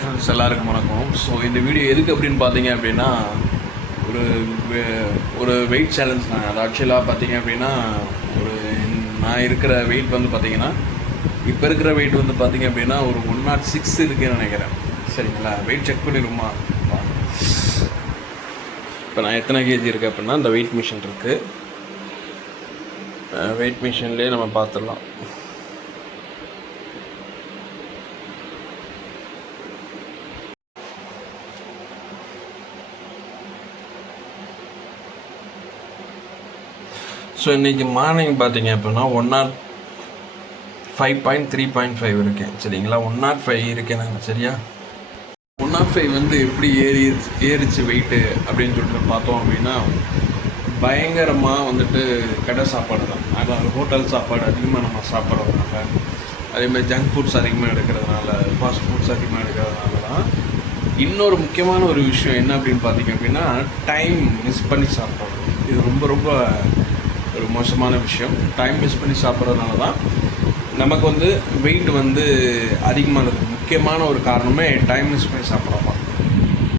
Friends எல்லாருக்கும் வணக்கம். So இந்த வீடியோ எதுக்கு அப்படின்னு பார்த்தீங்க அப்படின்னா ஒரு ஒரு வெயிட் சேலஞ்ச் தான். அது ஆக்சுவலாக பார்த்தீங்க அப்படின்னா நான் இருக்கிற வெயிட் வந்து பார்த்தீங்கன்னா இப்போ இருக்கிற வெயிட் வந்து பார்த்தீங்க அப்படின்னா ஒரு 106 இருக்குன்னு நினைக்கிறேன். சரிங்களா? வெயிட் செக் பண்ணிடுமா? இப்போ நான் எத்தனை கேஜி இருக்குது அப்படின்னா இந்த வெயிட் மிஷின் இருக்குது. வெயிட் மிஷின்லேயே நம்ம பார்த்துடலாம். ஸோ இன்றைக்கி மார்னிங் பார்த்தீங்க அப்படின்னா 105.3.5 இருக்கேன். சரிங்களா? 105 இருக்கேன் நான். சரியா? 105 வந்து எப்படி ஏறிச்சு வெயிட்டு அப்படின்னு சொல்லிட்டு பார்த்தோம் அப்படின்னா பயங்கரமாக வந்துட்டு கடை சாப்பாடு தான். அதாவது ஹோட்டல் சாப்பாடு அதிகமாக நம்ம சாப்பிட்றதுனால, அதேமாதிரி ஜங்க் ஃபுட்ஸ் அதிகமாக எடுக்கிறதுனால, ஃபாஸ்ட் ஃபுட்ஸ் அதிகமாக எடுக்கிறதுனால தான். இன்னொரு முக்கியமான ஒரு விஷயம் என்ன அப்படின்னு பார்த்தீங்க அப்படின்னா டைம் மிஸ் பண்ணி சாப்பிட்றது. இது ரொம்ப ரொம்ப ஒரு மோசமான விஷயம். டைம் மிஸ் பண்ணி சாப்பிட்றதுனால தான் நமக்கு வந்து வெயிட் வந்து அதிகமானது. முக்கியமான ஒரு காரணமே டைம் மிஸ் பண்ணி சாப்பிட்றோம்.